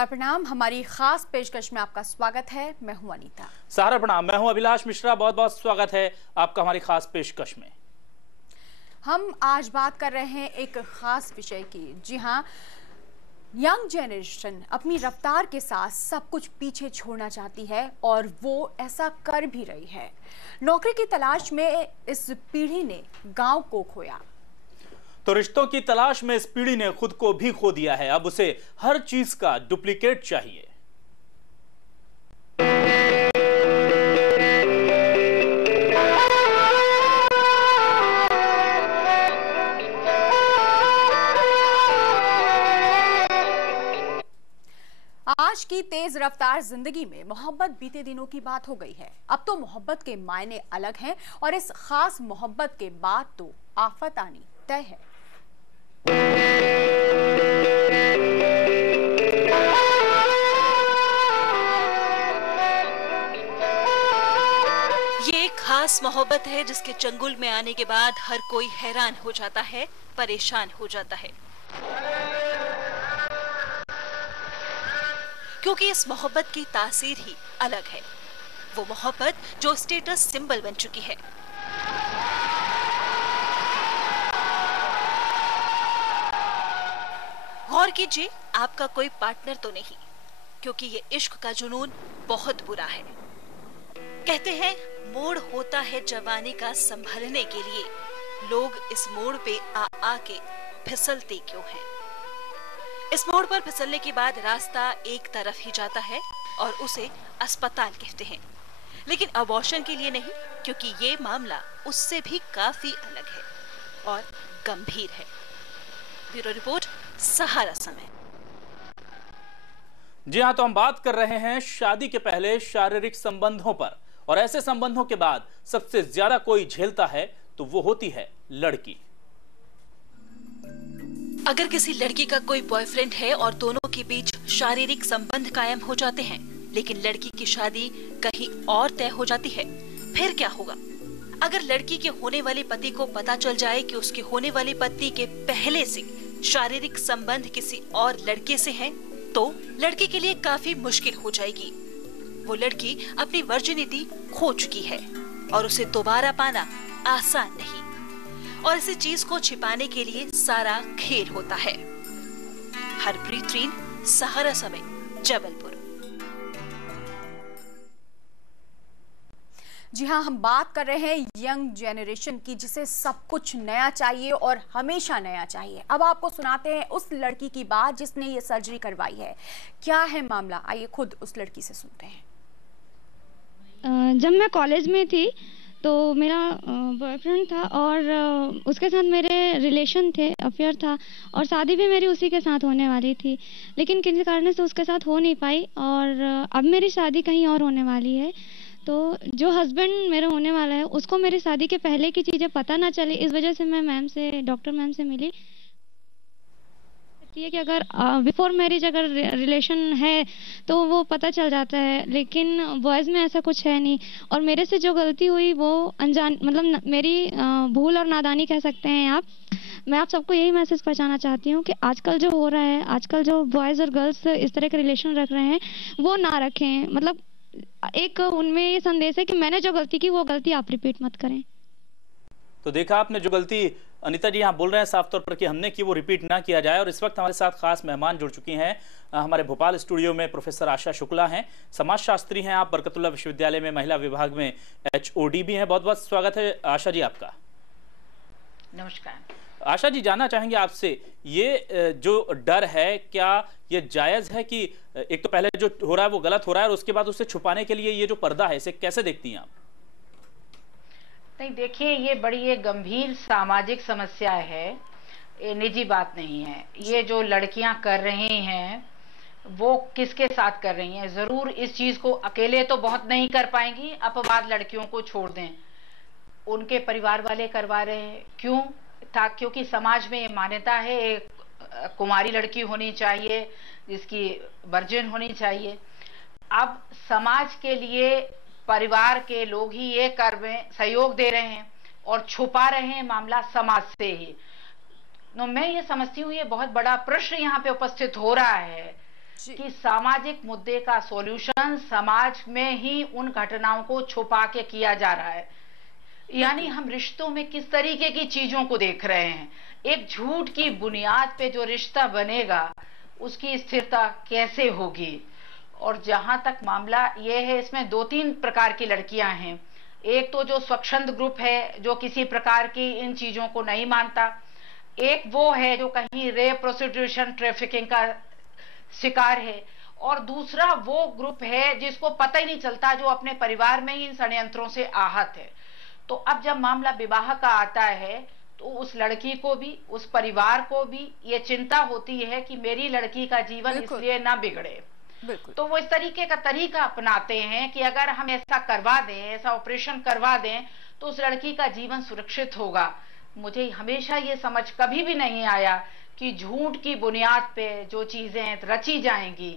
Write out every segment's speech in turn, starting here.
नमस्कार प्रणाम। हमारी खास पेशकश में आपका स्वागत है। मैं हूं अनीता। सारा प्रणाम। मैं हूं अभिलाष मिश्रा। बहुत बहुत स्वागत है आपका हमारी खास पेशकश में। हम आज बात कर रहे हैं एक खास विषय की। जी हां, यंग जनरेशन अपनी रफ्तार के साथ सब कुछ पीछे छोड़ना चाहती है और वो ऐसा कर भी रही है। नौकरी की तलाश में इस पीढ़ी ने गांव को खोया, तो रिश्तों की तलाश में इस पीढ़ी ने खुद को भी खो दिया है। अब उसे हर चीज का डुप्लीकेट चाहिए। आज की तेज रफ्तार जिंदगी में मोहब्बत बीते दिनों की बात हो गई है। अब तो मोहब्बत के मायने अलग हैं और इस खास मोहब्बत के बाद तो आफत आनी तय है। ये एक खास मोहब्बत है जिसके चंगुल में आने के बाद हर कोई हैरान हो जाता है, परेशान हो जाता है, क्योंकि इस मोहब्बत की तासीर ही अलग है। वो मोहब्बत जो स्टेटस सिंबल बन चुकी है। गौर कीजिए, आपका कोई पार्टनर तो नहीं, क्योंकि ये इश्क का जुनून बहुत बुरा है। कहते हैं मोड़ होता है जवानी का संभलने के लिए, लोग इस मोड़ पे आके फिसलते क्यों हैं। इस मोड़ पर फिसलने के बाद रास्ता एक तरफ ही जाता है और उसे अस्पताल कहते हैं, लेकिन अबॉर्शन के लिए नहीं, क्योंकि ये मामला उससे भी काफी अलग है और गंभीर है। ब्यूरो रिपोर्ट, सहारा समय। जी हाँ, तो हम बात कर रहे हैं शादी के पहले शारीरिक संबंधों पर, और ऐसे संबंधों के बाद सबसे ज्यादा कोई झेलता है तो वो होती है लड़की। अगर किसी लड़की का कोई बॉयफ्रेंड है और दोनों के बीच शारीरिक संबंध कायम हो जाते हैं, लेकिन लड़की की शादी कहीं और तय हो जाती है, फिर क्या होगा? अगर लड़की के होने वाले पति को पता चल जाए कि उसके होने वाले पति के पहले से शारीरिक संबंध किसी और लड़के से हैं, तो लड़की के लिए काफी मुश्किल हो जाएगी। वो लड़की अपनी वर्जिनिटी खो चुकी है और उसे दोबारा पाना आसान नहीं, और इसी चीज को छिपाने के लिए सारा खेल होता है। हरप्रीत रीन, सहारा समय, जबलपुर। जी हाँ, हम बात कर रहे हैं यंग जनरेशन की, जिसे सब कुछ नया चाहिए और हमेशा नया चाहिए। अब आपको सुनाते हैं उस लड़की की बात जिसने ये सर्जरी करवाई है। क्या है मामला, आइए खुद उस लड़की से सुनते हैं। जब मैं कॉलेज में थी तो मेरा बॉयफ्रेंड था और उसके साथ मेरे रिलेशन थे, अफेयर था, और शादी भी मेरी उसी के साथ होने वाली थी, लेकिन किसी कारण से उसके साथ हो नहीं पाई और अब मेरी शादी कहीं और होने वाली है। तो जो हस्बैंड मेरा होने वाला है उसको मेरी शादी के पहले की चीज़ें पता ना चले, इस वजह से मैं मैम से, डॉक्टर मैम से मिली। कि अगर बिफोर मैरिज अगर रिलेशन है तो वो पता चल जाता है, लेकिन बॉयज़ में ऐसा कुछ है नहीं। और मेरे से जो गलती हुई वो अनजान, मतलब मेरी भूल और नादानी कह सकते हैं आप। मैं आप सबको यही मैसेज पहुंचाना चाहती हूँ कि आजकल जो हो रहा है, आजकल जो बॉयज़ और गर्ल्स इस तरह के रिलेशन रख रहे हैं वो ना रखें। मतलब एक उनमें ये संदेश है कि मैंने जो गलती की वो गलती आप रिपीट मत करें। तो देखा आपने, जो गलती अनीता जी यहाँ बोल रहे हैं साफ तौर पर कि हमने की वो रिपीट ना किया जाए। और इस वक्त हमारे साथ खास मेहमान जुड़ चुकी हैं हमारे भोपाल स्टूडियो में। प्रोफेसर आशा शुक्ला हैं, समाजशास्त्री हैं आप, बरकतुल्ला विश्वविद्यालय में महिला विभाग में HOD भी हैं। बहुत बहुत स्वागत है आशा जी आपका। नमस्कार। आशा जी, जानना चाहेंगे आपसे, ये जो डर है क्या ये जायज़ है कि एक तो पहले जो हो रहा है वो गलत हो रहा है और उसके बाद उसे छुपाने के लिए ये जो पर्दा है इसे कैसे देखती हैं आप? नहीं, देखिए, ये बड़ी एक गंभीर सामाजिक समस्या है, ये निजी बात नहीं है। ये जो लड़कियां कर रही हैं वो किसके साथ कर रही हैं? जरूर इस चीज को अकेले तो बहुत नहीं कर पाएंगी, अपवाद लड़कियों को छोड़ दें, उनके परिवार वाले करवा रहे हैं। क्यों? क्योंकि समाज में ये मान्यता है एक कुमारी लड़की होनी चाहिए जिसकी वर्जिन होनी चाहिए। अब समाज के लिए परिवार के लोग ही ये कर में सहयोग दे रहे हैं और छुपा रहे हैं मामला समाज से ही। तो मैं ये समझती हूँ ये बहुत बड़ा प्रश्न यहाँ पे उपस्थित हो रहा है कि सामाजिक मुद्दे का सॉल्यूशन समाज में ही उन घटनाओं को छुपा के किया जा रहा है। यानी हम रिश्तों में किस तरीके की चीजों को देख रहे हैं। एक झूठ की बुनियाद पे जो रिश्ता बनेगा उसकी स्थिरता कैसे होगी। और जहां तक मामला ये है, इसमें 2-3 प्रकार की लड़कियां हैं। एक तो जो स्वच्छंद ग्रुप है, जो किसी प्रकार की इन चीजों को नहीं मानता। एक वो है जो कहीं रेप, प्रोस्टिट्यूशन, ट्रैफिकिंग का शिकार है। और दूसरा वो ग्रुप है जिसको पता ही नहीं चलता, जो अपने परिवार में ही इन षड्यंत्रों से आहत है। तो अब जब मामला विवाह का आता है तो उस लड़की को भी, उस परिवार को भी ये चिंता होती है कि मेरी लड़की का जीवन इसलिए ना बिगड़े। तो वो इस तरीके का तरीका अपनाते हैं कि अगर हम ऐसा करवा दें, ऐसा ऑपरेशन करवा दें तो उस लड़की का जीवन सुरक्षित होगा। मुझे हमेशा ये समझ कभी भी नहीं आया कि झूठ की बुनियाद पे जो चीजें रची जाएंगी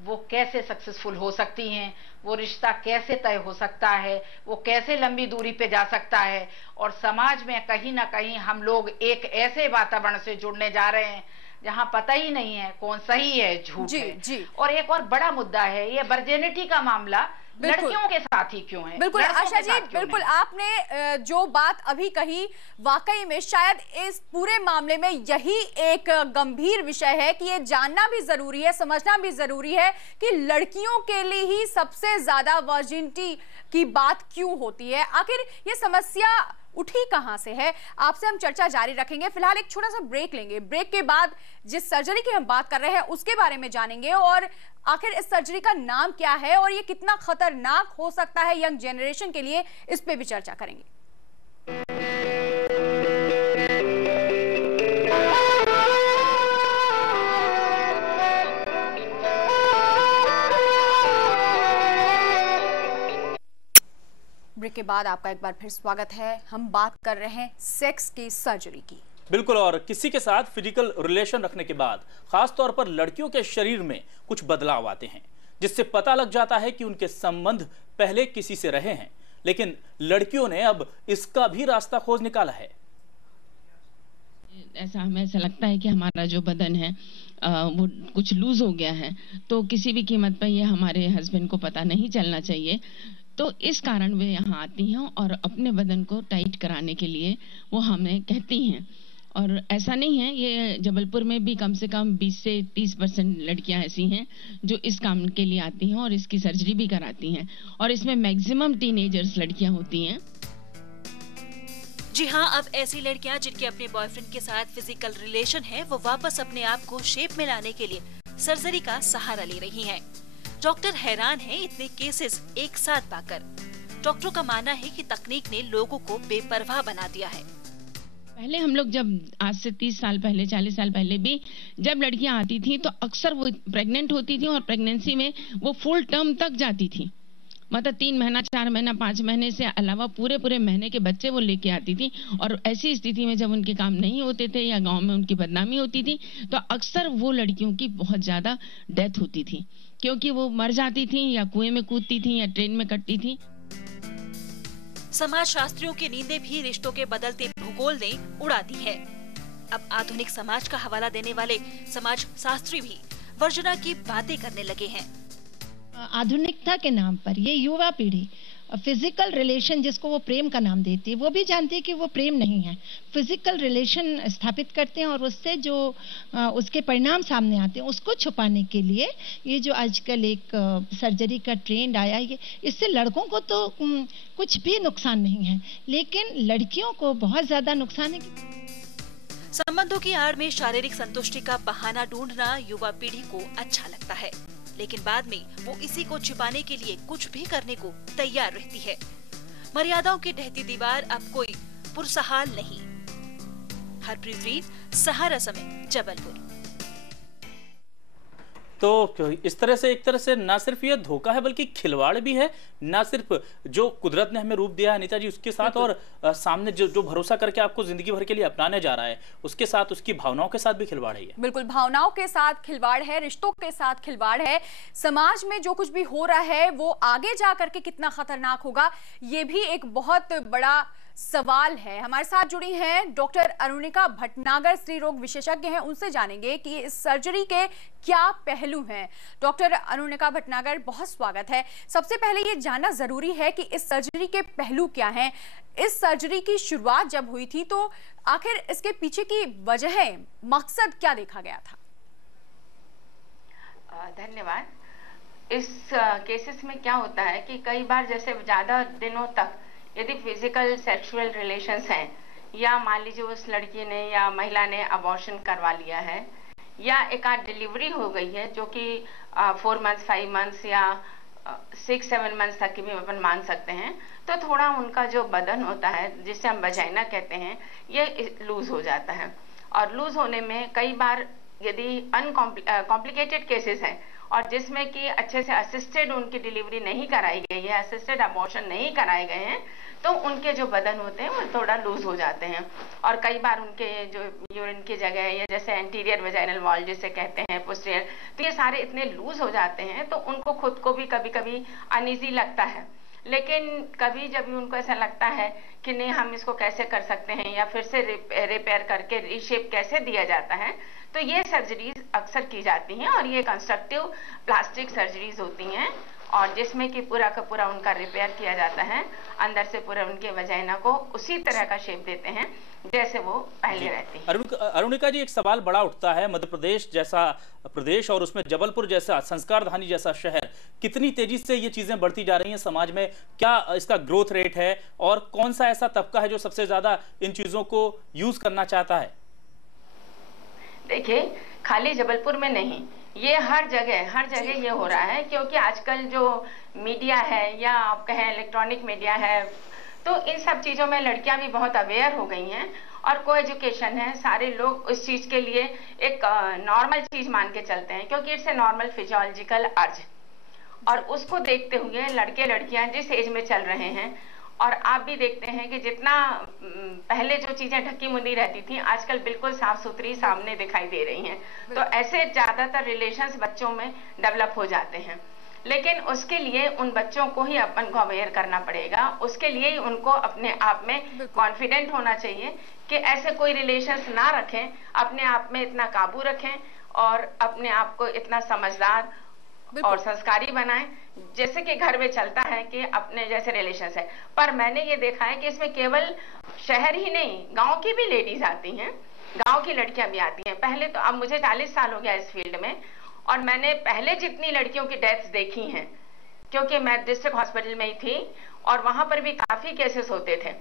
वो कैसे सक्सेसफुल हो सकती हैं, वो रिश्ता कैसे तय हो सकता है, वो कैसे लंबी दूरी पे जा सकता है। और समाज में कहीं ना कहीं हम लोग एक ऐसे वातावरण से जुड़ने जा रहे हैं जहां पता ही नहीं है कौन सही है, झूठ है। और एक और बड़ा मुद्दा है ये वर्जिनिटी का मामला, लड़कियों के साथ ही क्यों है। बिल्कुल आशा जी, बिल्कुल आपने जो बात अभी कही, वाकई में शायद इस पूरे मामले में यही एक गंभीर विषय है कि ये जानना भी जरूरी है, समझना भी जरूरी है कि लड़कियों के लिए ही सबसे ज्यादा वर्जिनिटी की बात क्यों होती है, आखिर ये समस्या उठी कहां से है। आपसे हम चर्चा जारी रखेंगे। फिलहाल एक छोटा सा ब्रेक लेंगे। ब्रेक के बाद जिस सर्जरी की हम बात कर रहे हैं उसके बारे में जानेंगे और आखिर इस सर्जरी का नाम क्या है और ये कितना खतरनाक हो सकता है यंग जनरेशन के लिए, इस पे भी चर्चा करेंगे। ब्रेक के बाद आपका एक बार फिर स्वागत है। हम बात कर रहे हैं सेक्स की सर्जरी की। बिल्कुल, और किसी के साथ फिजिकल रिलेशन रखने के बाद खास तौर पर लड़कियों के शरीर में कुछ बदलाव आते हैं जिससे पता लग जाता है कि उनके संबंध पहले किसी से रहे हैं, लेकिन लड़कियों ने अब इसका भी रास्ता खोज निकाला है। हमें ऐसा लगता है कि हमारा जो बदन है वो कुछ लूज हो गया है, तो किसी भी कीमत पर ये हमारे हस्बैंड को पता नहीं चलना चाहिए। तो इस कारण वे यहाँ आती हैं और अपने बदन को टाइट कराने के लिए वो हमें कहती हैं। और ऐसा नहीं है, ये जबलपुर में भी कम से कम 20 से 30% लड़कियां ऐसी हैं जो इस काम के लिए आती हैं और इसकी सर्जरी भी कराती हैं। और इसमें मैक्सिमम टीनेजर्स लड़कियां होती हैं। जी हाँ, अब ऐसी लड़कियां जिनके अपने बॉयफ्रेंड के साथ फिजिकल रिलेशन है, वो वापस अपने आप को शेप में लाने के लिए सर्जरी का सहारा ले रही हैं। डॉक्टर हैरान हैं इतने केसेस एक साथ पाकर। डॉक्टरों का मानना है कि तकनीक ने लोगों को बेपरवाह बना दिया है। पहले हम लोग जब आज से 30 साल पहले, 40 साल पहले भी जब लड़कियां आती थी तो अक्सर वो प्रेग्नेंट होती थी और प्रेगनेंसी में वो फुल टर्म तक जाती थी। मतलब 3 महीना, 4 महीना, 5 महीने से अलावा पूरे महीने के बच्चे वो लेके आती थी। और ऐसी स्थिति में जब उनके काम नहीं होते थे या गांव में उनकी बदनामी होती थी तो अक्सर वो लड़कियों की बहुत ज्यादा डेथ होती थी, क्योंकि वो मर जाती थी या कुएं में कूदती थी या ट्रेन में कटती थी। समाज शास्त्रियों की नींदें भी रिश्तों के बदलते भूगोल ने उड़ा दी है। अब आधुनिक समाज का हवाला देने वाले समाज शास्त्री भी वर्जना की बातें करने लगे हैं। आधुनिकता के नाम पर ये युवा पीढ़ी फिजिकल रिलेशन, जिसको वो प्रेम का नाम देती है, वो भी जानती है कि वो प्रेम नहीं है। फिजिकल रिलेशन स्थापित करते हैं और उससे जो उसके परिणाम सामने आते हैं उसको छुपाने के लिए ये जो आजकल एक सर्जरी का ट्रेंड आया है, इससे लड़कों को तो कुछ भी नुकसान नहीं है, लेकिन लड़कियों को बहुत ज्यादा नुकसान है। संबंधों की आड़ में शारीरिक संतुष्टि का बहाना ढूंढना युवा पीढ़ी को अच्छा लगता है, लेकिन बाद में वो इसी को छिपाने के लिए कुछ भी करने को तैयार रहती है। मर्यादाओं की ढहती दीवार अब कोई पुरसहाल नहीं। हरप्रीत रीत, सहारा समय, जबलपुर। तो इस तरह से एक तरह से ना सिर्फ ये धोखा है बल्कि खिलवाड़ भी है, ना सिर्फ जो कुदरत ने हमें रूप दिया है अनीता जी उसके साथ, और सामने जो भरोसा करके आपको जिंदगी भर के लिए अपनाने जा रहा है उसके साथ, उसकी भावनाओं के साथ भी खिलवाड़ है। बिल्कुल, भावनाओं के साथ खिलवाड़ है, रिश्तों के साथ खिलवाड़ है। समाज में जो कुछ भी हो रहा है वो आगे जा करके कितना खतरनाक होगा, ये भी एक बहुत बड़ा सवाल है। हमारे साथ जुड़ी हैं डॉक्टर अरुणिका भटनागर, स्त्री रोग विशेषज्ञ हैं। उनसे जानेंगे कि इस सर्जरी के क्या पहलू हैं। डॉक्टर अरुणिका भटनागर, बहुत स्वागत है। सबसे पहले ये जानना जरूरी है कि इस सर्जरी के पहलू क्या हैं। इस सर्जरी की शुरुआत जब हुई थी तो आखिर इसके पीछे की वजह, मकसद क्या देखा गया था? धन्यवाद। इस केसेस में क्या होता है कि कई बार जैसे ज़्यादा दिनों तक यदि फिजिकल सेक्सुअल रिलेशंस हैं, या मान लीजिए उस लड़की ने या महिला ने अबॉर्शन करवा लिया है, या एक आध डिलीवरी हो गई है जो कि 4 मंथ्स 5 मंथ्स या 6-7 मंथ्स तक की भी अपन मान सकते हैं, तो थोड़ा उनका जो बदन होता है जिसे हम वजाइना कहते हैं, ये लूज हो जाता है। और लूज होने में कई बार यदि कॉम्प्लिकेटेड केसेस हैं और जिसमें कि अच्छे से असिस्टेड उनकी डिलीवरी नहीं कराई गई है, असिस्टेड अबॉर्शन नहीं कराए गए हैं, तो उनके जो बदन होते हैं वो थोड़ा लूज हो जाते हैं। और कई बार उनके जो यूरिन की जगह या जैसे एंटीरियर वेजाइनल वॉल जिसे कहते हैं, पोस्टीरियर, तो ये सारे इतने लूज हो जाते हैं तो उनको खुद को भी कभी कभी अनईजी लगता है। लेकिन कभी जब भी उनको ऐसा लगता है कि नहीं हम इसको कैसे कर सकते हैं या फिर से रिपेयर करके रीशेप कैसे दिया जाता है, तो ये सर्जरीज अक्सर की जाती हैं और ये कंस्ट्रक्टिव प्लास्टिक सर्जरीज होती हैं और जिसमें कि पूरा का पूरा उनका रिपेयर किया जाता है, अंदर से पूरा उनके वजाइना को उसी तरह का शेप देते हैं जैसे वो पहले रहती है। अरुणिका जी, एक सवाल बड़ा उठता है, मध्य प्रदेश जैसा प्रदेश और उसमें जबलपुर जैसा संस्कारधानी जैसा शहर, कितनी तेजी से ये चीजें बढ़ती जा रही हैं समाज में, क्या इसका ग्रोथ रेट है और कौन सा ऐसा तबका है जो सबसे ज्यादा इन चीजों को यूज करना चाहता है? देखिए, खाली जबलपुर में नहीं, ये हर जगह ये हो रहा है, क्योंकि आजकल जो मीडिया है या आप कहें इलेक्ट्रॉनिक मीडिया है, तो इन सब चीज़ों में लड़कियां भी बहुत अवेयर हो गई हैं और को एजुकेशन है, सारे लोग उस चीज़ के लिए एक नॉर्मल चीज़ मान के चलते हैं क्योंकि इट्स ए नॉर्मल फिजियोलॉजिकल अर्ज। और उसको देखते हुए लड़के लड़कियां जिस एज में चल रहे हैं, और आप भी देखते हैं कि जितना पहले जो चीजें ढकी मुंदी रहती थी आजकल बिल्कुल साफ सुथरी सामने दिखाई दे रही हैं, तो ऐसे ज्यादातर रिलेशंस बच्चों में डेवलप हो जाते हैं। लेकिन उसके लिए उन बच्चों को ही अपन को अवेयर करना पड़ेगा, उसके लिए ही उनको अपने आप में कॉन्फिडेंट होना चाहिए कि ऐसे कोई रिलेशंस ना रखें, अपने आप में इतना काबू रखें और अपने आप को इतना समझदार और संस्कारी बनाएं जैसे कि घर में चलता है कि अपने जैसे रिलेशंस है। पर मैंने ये देखा है कि इसमें केवल शहर ही नहीं, गांव की भी लेडीज आती हैं, गांव की लड़कियां भी आती हैं। पहले तो, अब मुझे 40 साल हो गया इस फील्ड में, और मैंने पहले जितनी लड़कियों की डेथ्स देखी हैं, क्योंकि मैं डिस्ट्रिक्ट हॉस्पिटल में ही थी और वहां पर भी काफी केसेस होते थे,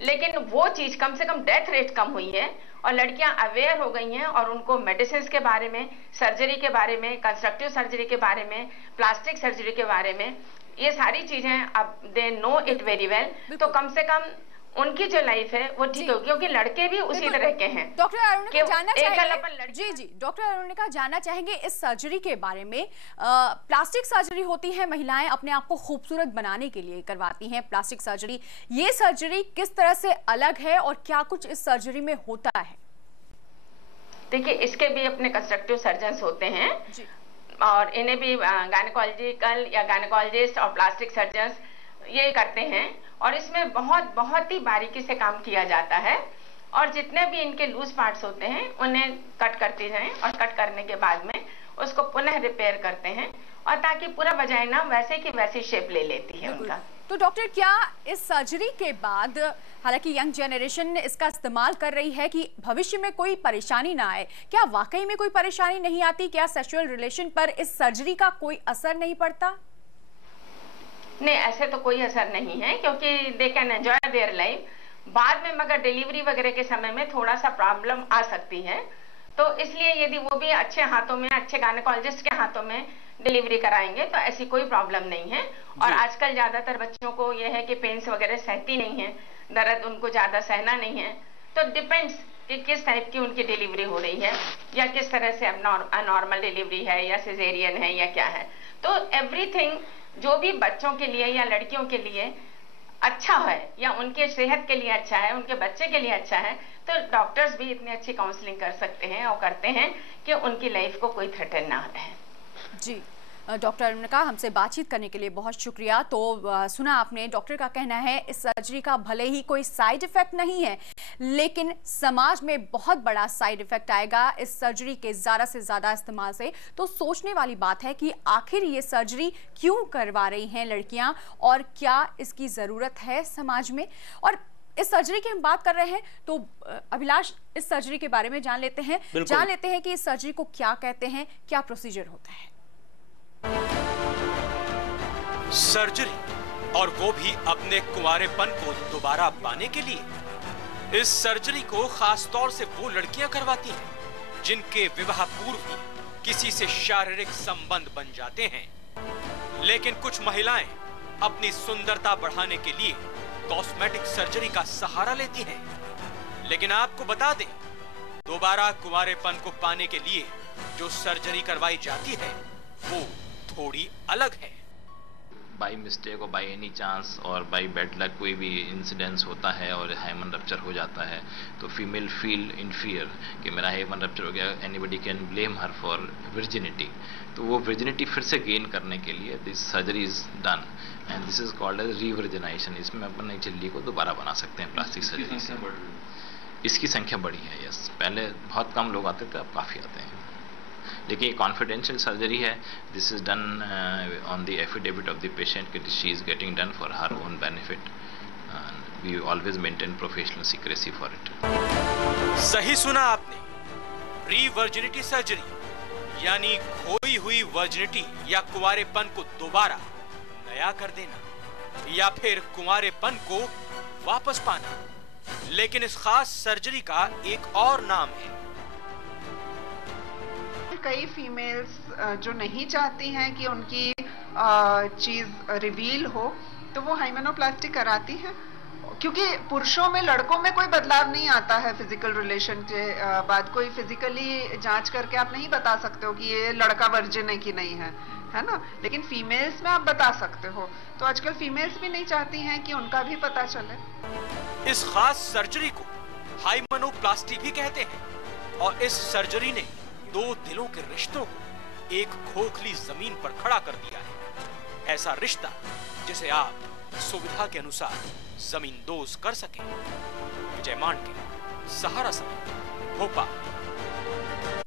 लेकिन वो चीज कम से कम डेथ रेट कम हुई है और लड़कियां अवेयर हो गई हैं और उनको मेडिसिन के बारे में, सर्जरी के बारे में, कंस्ट्रक्टिव सर्जरी के बारे में, प्लास्टिक सर्जरी के बारे में, ये सारी चीजें अब they know it very well. तो कम से कम उनकी जो लाइफ है वो ठीक होगी, क्योंकि लड़के भी उसी तरह के हैं। डॉक्टर अरुणिका जानना चाहेंगे, जी डॉक्टर अरुणिका जानना चाहेंगे इस सर्जरी के बारे में। प्लास्टिक सर्जरी होती है, महिलाएं अपने आप को खूबसूरत बनाने के लिए करवाती हैं प्लास्टिक सर्जरी। ये सर्जरी किस तरह से अलग है और क्या कुछ इस सर्जरी में होता है? देखिए, इसके भी अपने कंस्ट्रक्टिव सर्जन होते हैं और इन्हें भी गायनेकोलॉजिकल या गायनेकोलॉजिस्ट और प्लास्टिक सर्जन ये करते हैं और इसमें बहुत ही बारीकी से काम किया जाता है और जितने भी इनके लूज पार्ट्स होते हैं उन्हें कट करते हैं और कट करने के बाद में उसको पुनः रिपेयर करते हैं और ताकि पूरा वजाइना वैसे की वैसी शेप ले लेती है उनका। तो डॉक्टर, क्या इस सर्जरी के बाद, हालांकि यंग जनरेशन इसका इस्तेमाल कर रही है, कि भविष्य में कोई परेशानी ना आए, क्या वाकई में कोई परेशानी नहीं आती? क्या सेक्सुअल रिलेशन पर इस सर्जरी का कोई असर नहीं पड़ता? नहीं, ऐसे तो कोई असर नहीं है, क्योंकि they can enjoy their life. बाद में मगर डिलीवरी वगैरह के समय में थोड़ा सा प्रॉब्लम आ सकती है, तो इसलिए यदि वो भी अच्छे हाथों में, अच्छे गायनेकोलॉजिस्ट के हाथों में डिलीवरी कराएंगे तो ऐसी कोई प्रॉब्लम नहीं है। और आजकल ज्यादातर बच्चों को यह है कि पेन्स वगैरह सहती नहीं है, दर्द उनको ज्यादा सहना नहीं है, तो डिपेंड्स कि किस टाइप की उनकी डिलीवरी हो रही है या किस तरह से अनॉर्मल डिलीवरी है या सिजेरियन है या क्या है। तो एवरीथिंग जो भी बच्चों के लिए या लड़कियों के लिए अच्छा है या उनके सेहत के लिए अच्छा है, उनके बच्चे के लिए अच्छा है, तो डॉक्टर्स भी इतनी अच्छी काउंसलिंग कर सकते हैं और करते हैं कि उनकी लाइफ को कोई थ्रेटन ना रहे। जी, डॉक्टर अरुणिका, हमसे बातचीत करने के लिए बहुत शुक्रिया। तो सुना आपने, डॉक्टर का कहना है इस सर्जरी का भले ही कोई साइड इफेक्ट नहीं है, लेकिन समाज में बहुत बड़ा साइड इफेक्ट आएगा इस सर्जरी के ज़्यादा से ज़्यादा इस्तेमाल से। तो सोचने वाली बात है कि आखिर ये सर्जरी क्यों करवा रही हैं लड़कियां और क्या इसकी ज़रूरत है समाज में। और इस सर्जरी की हम बात कर रहे हैं तो अभिलाष, इस सर्जरी के बारे में जान लेते हैं कि इस सर्जरी को क्या कहते हैं, क्या प्रोसीजर होता है। सर्जरी, और वो भी अपने कुंवारेपन को दोबारा पाने के लिए। इस सर्जरी को खास तौर से वो लड़कियां करवाती हैं जिनके विवाह पूर्व ही किसी से शारीरिक संबंध बन जाते हैं। लेकिन कुछ महिलाएं अपनी सुंदरता बढ़ाने के लिए कॉस्मेटिक सर्जरी का सहारा लेती हैं। लेकिन आपको बता दें, दोबारा कुंवारेपन को पाने के लिए जो सर्जरी करवाई जाती है वो थोड़ी अलग है। बाई मिस्टेक और बाई एनी चांस और बाई बैड लक कोई भी इंसिडेंस होता है और हाइमन रप्चर हो जाता है तो फीमेल फील इन फियर कि मेरा हाइमन रप्चर हो गया, anybody can blame her for virginity. तो वो विर्जिनिटी फिर से गेन करने के लिए this surgery is done and this is called as revirginization. इसमें अपनी झिल्ली को दोबारा बना सकते हैं प्लास्टिक सर्जरी से। इसकी संख्या बढ़ी है, यस। पहले बहुत कम लोग आते थे, अब काफ़ी आते हैं। देखिए, कॉन्फिडेंशियल सर्जरी है। This is done on the affidavit of the patient कि she is getting done for her own benefit. We always maintain professional secrecy for it. सही सुना आपने, रीवर्जिनिटी सर्जरी यानी खोई हुई वर्जिनिटी या कुंवारेपन को दोबारा नया कर देना या फिर कुंवारेपन को वापस पाना। लेकिन इस खास सर्जरी का एक और नाम है। कई फीमेल्स जो नहीं चाहती हैं कि उनकी चीज रिवील हो तो वो हाइमेनोप्लास्टी कराती हैं, क्योंकि पुरुषों में, लड़कों में कोई बदलाव नहीं आता है फिजिकल रिलेशन के बाद। कोई फिजिकली जांच करके आप नहीं बता सकते हो कि ये लड़का वर्जिन है कि नहीं है ना। लेकिन फीमेल्स में आप बता सकते हो। तो आजकल फीमेल्स भी नहीं चाहती हैं कि उनका भी पता चले। इस खास सर्जरी को हाइमेनोप्लास्टी भी कहते हैं और इस सर्जरी ने दो दिलों के रिश्तों को एक खोखली जमीन पर खड़ा कर दिया है। ऐसा रिश्ता जिसे आप सुविधा के अनुसार जमींदोज कर सकें। विजय मांडके, सहारा समय, भोपाल।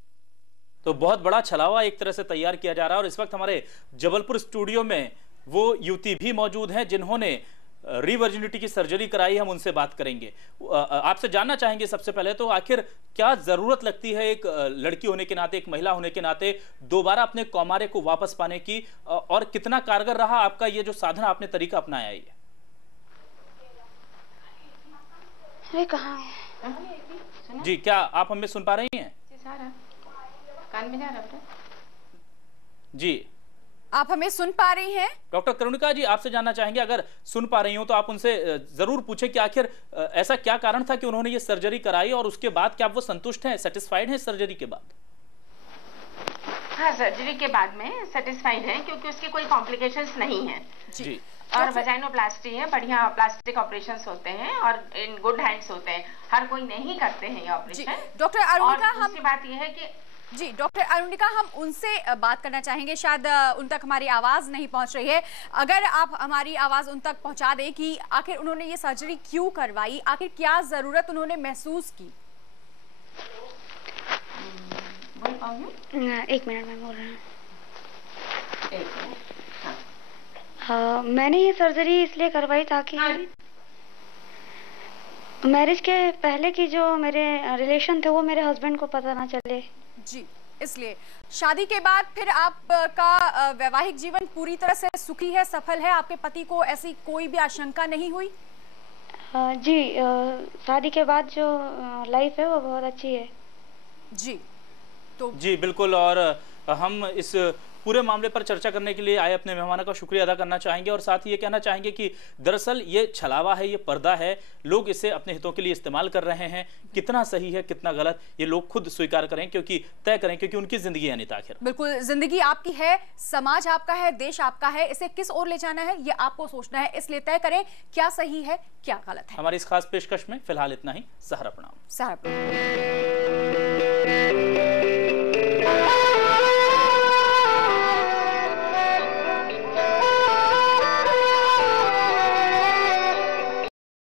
तो बहुत बड़ा छलावा एक तरह से तैयार किया जा रहा है और इस वक्त हमारे जबलपुर स्टूडियो में वो युवती भी मौजूद हैं जिन्होंने रीवर्जिनिटी की सर्जरी कराई। हम उनसे बात करेंगे। आपसे जानना चाहेंगे सबसे पहले तो आखिर क्या जरूरत लगती है एक लड़की होने के नाते, एक महिला होने के नाते दोबारा अपने कौमारे को वापस पाने की, और कितना कारगर रहा आपका ये जो साधना, आपने तरीका अपनाया है? ये कहाँ है? जी, क्या आप हमें सुन पा रही हैं? कान में जा रहा है जी, आप हमें सुन पा रही हैं? डॉक्टर करुणिका जी, आपसे जानना चाहेंगे, अगर सुन पा रही हो तो आप उनसे जरूर पूछें कि आखिर ऐसा क्या कारण था कि उन्होंने ये सर्जरी कराई और उसके बाद क्या वो संतुष्ट हैं, सेटिस्फाइड हैं सर्जरी के बाद? हाँ, सर्जरी के बाद में सेटिस्फाइड है क्योंकि उसके कोई कॉम्प्लिकेशंस नहीं है जी। और वजाइनोप्लास्टी है, बढ़िया प्लास्टिक ऑपरेशंस होते हैं और इन गुड हैंड्स होते हैं। हर कोई नहीं करते हैं ये ऑपरेशन। डॉक्टर अरुणिका, और दूसरी बात ये है कि जी डॉक्टर अरुणिका, हम उनसे बात करना चाहेंगे। शायद उन तक हमारी आवाज़ नहीं पहुंच रही है। अगर आप हमारी आवाज़ उन तक पहुंचा दें कि आखिर उन्होंने ये सर्जरी क्यों करवाई, आखिर क्या ज़रूरत उन्होंने महसूस की। बोल पाऊंगी? एक मिनट में बोल रहा हूँ। हाँ। मैंने ये सर्जरी इसलिए करवाई ताकि मैरिज के पहले की जो मेरे रिलेशन थे वो मेरे हस्बैंड को पता ना चले जी। इसलिए शादी के बाद फिर आपका वैवाहिक जीवन पूरी तरह से सुखी है, सफल है? आपके पति को ऐसी कोई भी आशंका नहीं हुई? जी, शादी के बाद जो लाइफ है वो बहुत अच्छी है जी। तो जी बिल्कुल, और हम इस पूरे मामले पर चर्चा करने के लिए आए अपने मेहमानों का शुक्रिया अदा करना चाहेंगे और साथ ही ये कहना चाहेंगे कि दरअसल ये छलावा है, ये पर्दा है, लोग इसे अपने हितों के लिए इस्तेमाल कर रहे हैं। कितना सही है, कितना गलत, ये लोग खुद स्वीकार करें, क्योंकि तय करें, क्योंकि उनकी जिंदगी है अनिता। आखिर बिल्कुल, जिंदगी आपकी है, समाज आपका है, देश आपका है, इसे किस ओर ले जाना है ये आपको सोचना है। इसलिए तय करें क्या सही है, क्या गलत है। हमारी इस खास पेशकश में फिलहाल इतना ही। सहारा प्रणाम। सहारा प्रणाम।